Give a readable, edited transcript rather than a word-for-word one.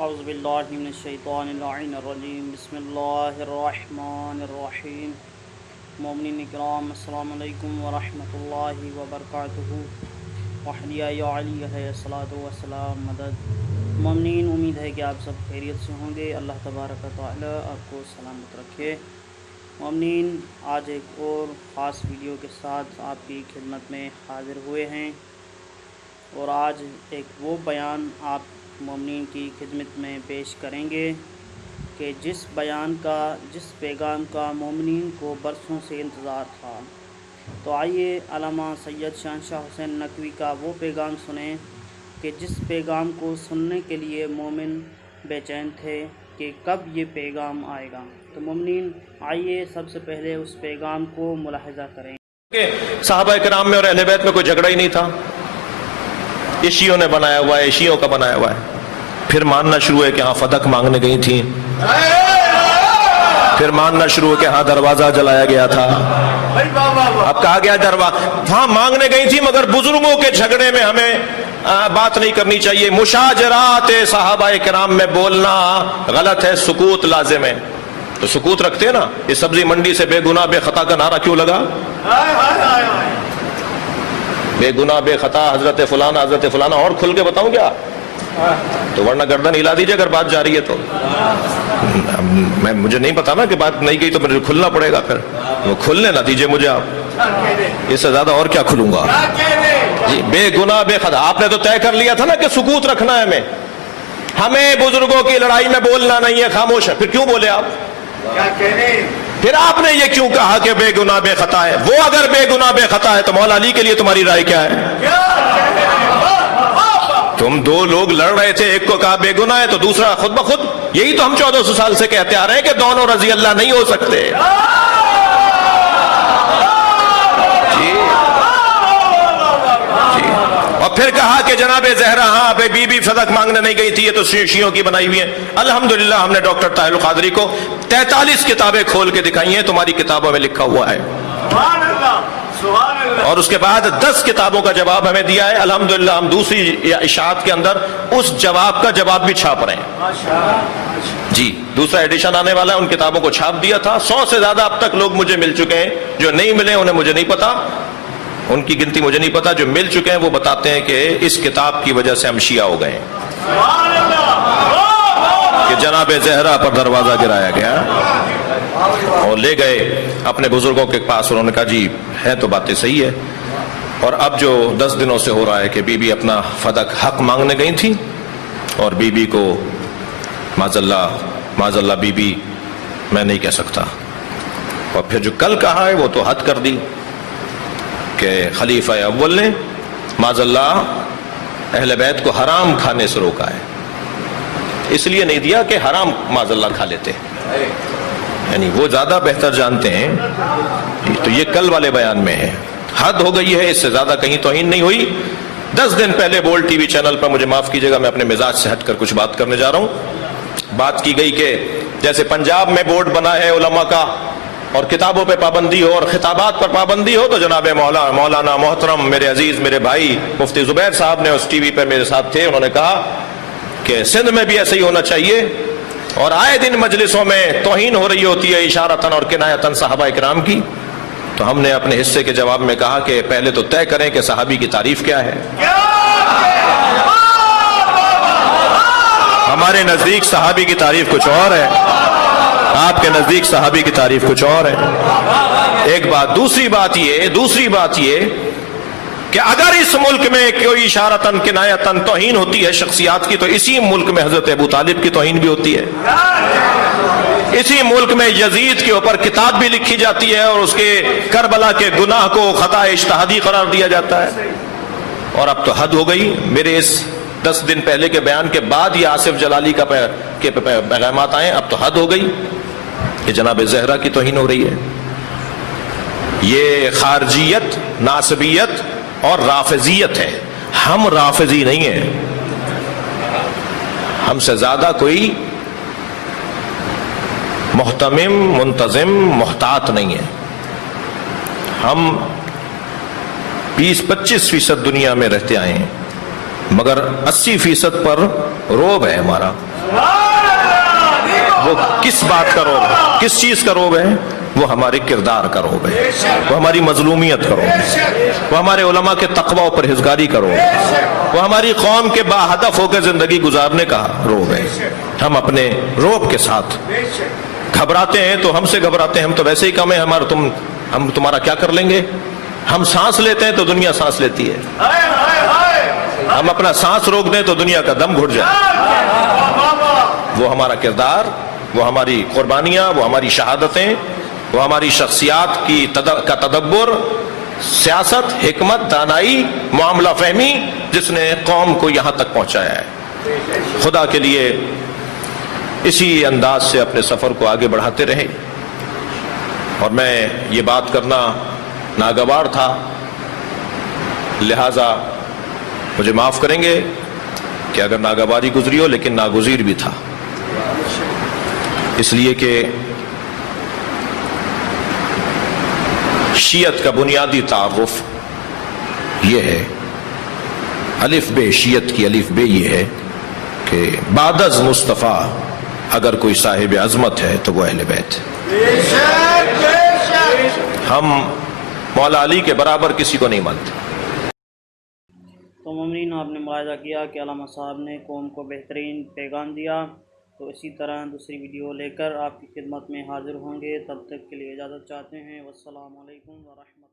اعوذ باللہ من الشیطان اللعین الرجیم بسم اللہ الرحمن الرحیم مومنین اکرام السلام علیکم ورحمۃ اللہ وبرکاتہ وحدیہ یا علی علیہ الصلاۃ والسلام مدد۔ مومنین، امید ہے کہ آپ سب خیریت سے ہوں گے۔ اللہ تبارک و تعالی آپ کو سلامت رکھے۔ مومنین، آج ایک اور خاص ویڈیو کے ساتھ آپ کی خدمت میں حاضر ہوئے ہیں، اور آج ایک وہ بیان آپ مومنین کی خدمت میں پیش کریں گے کہ جس پیغام کا مومنین کو برسوں سے انتظار تھا۔ تو آئیے علامہ سید شہنشاہ حسین نقوی کا وہ پیغام سنیں کہ جس پیغام کو سننے کے لیے مومن بے چین تھے کہ کب یہ پیغام آئے گا۔ تو مومنین، آئیے سب سے پہلے اس پیغام کو ملاحظہ کریں۔ صحابہ کرام میں اور اہل بیت میں کوئی جھگڑا ہی نہیں تھا، یہ شیعوں نے بنایا ہوا ہے، شیعوں کا بنایا ہوا ہے۔ پھر ماننا شروع ہے کہ ہاں فدق مانگنے گئی تھیں، پھر ماننا شروع ہے کہ ہاں دروازہ جلایا گیا تھا۔ اب کہا گیا دروازہ ہاں مانگنے گئی تھی، مگر بزرگوں کے جھگڑے میں ہمیں بات نہیں کرنی چاہیے۔ مشاجرات صحابہ کرام میں بولنا غلط ہے، سکوت لازم ہے۔ تو سکوت رکھتے ہیں نا۔ یہ سبزی منڈی سے بے گناہ بے خطا کا نعرہ کیوں لگا؟ بے گناہ بے خطا حضرت فلانا اور کھل کے بتاؤں کیا؟ تو ورنہ گردن ہلا دیجئے اگر بات جا رہی ہے تو۔ مجھے نہیں پتا نا کہ بات نہیں گئی تو مجھے کھلنا پڑے گا، پھر وہ کھلنے نہ دیجئے مجھے آپ، اس سے زیادہ اور کیا کھلوں گا؟ جی، بے گناہ بے خطا آپ نے تو طے کر لیا تھا نا کہ سکوت رکھنا ہے ہمیں بزرگوں کی لڑائی میں بولنا نہیں ہے، خاموش ہے۔ پھر کیوں بولے آپ؟ پھر آپ نے یہ کیوں کہا کہ بے گناہ بے خطا ہے؟ وہ اگر بے گناہ بے خطا ہے تو مولا علی کے لیے تمہاری رائے کیا ہے؟ تم دو لوگ لڑ رہے تھے، ایک کو کہا بے گناہ ہے تو دوسرا خود بخود۔ یہی تو ہم 1400 سال سے کہتے آ رہے ہیں کہ دونوں رضی اللہ نہیں ہو سکتے۔ جی اور پھر کہا کہ جناب زہرا ہاں بی بی صدق مانگنے نہیں گئی تھی، یہ تو شیعوں کی بنائی ہوئی ہے۔ الحمدللہ ہم نے ڈاکٹر طاہر القادری کو 43 کتابیں کھول کے دکھائی ہیں، تمہاری کتابوں میں لکھا ہوا ہے، اور اس کے بعد 10 کتابوں کا جواب ہمیں دیا ہے۔ الحمدللہ ہم دوسری اشاعت کے اندر اس جواب کا جواب بھی چھاپ رہے ہیں۔ جی، دوسرا ایڈیشن آنے والا ہے، ان کتابوں کو چھاپ دیا تھا۔ 100 سے زیادہ اب تک لوگ مجھے مل چکے ہیں، جو نہیں ملے انہیں مجھے نہیں پتا، ان کی گنتی مجھے نہیں پتا۔ جو مل چکے ہیں وہ بتاتے ہیں کہ اس کتاب کی وجہ سے ہم شیعہ ہو گئے ہیں، کہ جناب زہرا پر دروازہ گرایا گیا اور لے گئے اپنے بزرگوں کے پاس، انہوں نے کہا جی ہے تو باتیں صحیح ہے۔ اور اب جو 10 دنوں سے ہو رہا ہے کہ بی بی اپنا فدق حق مانگنے گئی تھی، اور بی بی کو معاذ اللہ بی بی میں نہیں کہہ سکتا، اور پھر جو کل کہا ہے وہ تو حد کر دی کہ خلیفہ اول نے معاذ اللہ اہل بیت کو حرام کھانے سے روکا ہے، اس لیے نہیں دیا کہ حرام معاذ اللہ کھا لیتے، یعنی وہ زیادہ بہتر جانتے ہیں۔ تو یہ کل والے بیان میں ہے، حد ہو گئی ہے، اس سے زیادہ کہیں توہین نہیں ہوئی۔ 10 دن پہلے بول ٹی وی چینل پر، مجھے معاف کیجئے گا میں اپنے مزاج سے ہٹ کر کچھ بات کرنے جا رہا ہوں، بات کی گئی کہ جیسے پنجاب میں بورڈ بنا ہے علماء کا، اور کتابوں پہ پابندی ہو اور خطابات پر پابندی ہو، تو جناب مولانا محترم میرے عزیز میرے بھائی مفتی زبیر صاحب نے اس ٹی وی پہ میرے ساتھ تھے، انہوں نے کہا کہ سندھ میں بھی ایسے ہی ہونا چاہیے، اور آئے دن مجلسوں میں توہین ہو رہی ہوتی ہے اشارتاً اور کنایتاً صحابہ کرام کی۔ تو ہم نے اپنے حصے کے جواب میں کہا کہ پہلے تو طے کریں کہ صحابی کی تعریف کیا ہے۔ ہمارے نزدیک صحابی کی تعریف کچھ اور ہے، آپ کے نزدیک صحابی کی تعریف کچھ اور ہے، ایک بات۔ دوسری بات یہ کہ اگر اس ملک میں کوئی اشارتاً کنایتاً توہین ہوتی ہے شخصیات کی، تو اسی ملک میں حضرت ابو طالب کی توہین بھی ہوتی ہے، اسی ملک میں یزید کے اوپر کتاب بھی لکھی جاتی ہے، اور اس کے کربلا کے گناہ کو خطا اجتہادی قرار دیا جاتا ہے۔ اور اب تو حد ہو گئی۔ میرے اس 10 دن پہلے کے بیان کے بعد یہ آصف جلالی کے پیغامات آئے، اب تو حد ہو گئی کہ جناب زہرا کی توہین ہو رہی ہے۔ یہ خارجیت، ناصبیت اور رافضیت ہے، ہم رافضی نہیں ہیں، ہم سے زیادہ کوئی محتمم منتظم محتاط نہیں ہے۔ ہم 20-25% دنیا میں رہتے آئے ہیں، مگر 80% پر روب ہے ہمارا۔ وہ کس بات کا روب ہے؟ کس چیز کا روب ہے؟ وہ ہمارے کردار کا روب ہے، وہ ہماری مظلومیت کا روب ہے، وہ ہمارے علماء کے تقوی و پرہیزگاری کا روب ہے، وہ ہماری قوم کے باہدف ہو کے زندگی گزارنے کا روب ہے۔ ہم اپنے روب کے ساتھ گھبراتے ہیں تو ہم سے گھبراتے ہیں، ہم تو ویسے ہی کم ہیں، ہم تمہارا کیا کر لیں گے؟ ہم سانس لیتے ہیں تو دنیا سانس لیتی ہے، ہم اپنا سانس روک دیں تو دنیا کا دم گھٹ جائے۔ وہ ہمارا کردار، وہ ہماری قربانیاں، وہ ہماری شہادتیں، وہ ہماری شخصیات کا تدبر، سیاست، حکمت، دانائی، معاملہ فہمی، جس نے قوم کو یہاں تک پہنچایا ہے۔ خدا کے لیے اسی انداز سے اپنے سفر کو آگے بڑھاتے رہیں، اور میں یہ بات کرنا ناگوار تھا، لہٰذا مجھے معاف کریں گے کہ اگر ناگواری گزری ہو، لیکن ناگزیر بھی تھا، اس لیے کہ شیعت کا بنیادی تعارف یہ ہے، الف بے شیعت کی الف بے یہ ہے کہ بعد از مصطفیٰ اگر کوئی صاحب عظمت ہے تو وہ اہل بیت ہے۔ ہم مولا علی کے برابر کسی کو نہیں مانتے۔ تو مومنین، آپ نے ملاحظہ کیا کہ علامہ صاحب نے قوم کو بہترین پیغام دیا، تو اسی طرح دوسری ویڈیو لے کر آپ کی خدمت میں حاضر ہوں گے۔ تب تک کے لیے اجازت چاہتے ہیں۔ والسلام علیکم ورحمۃ اللہ۔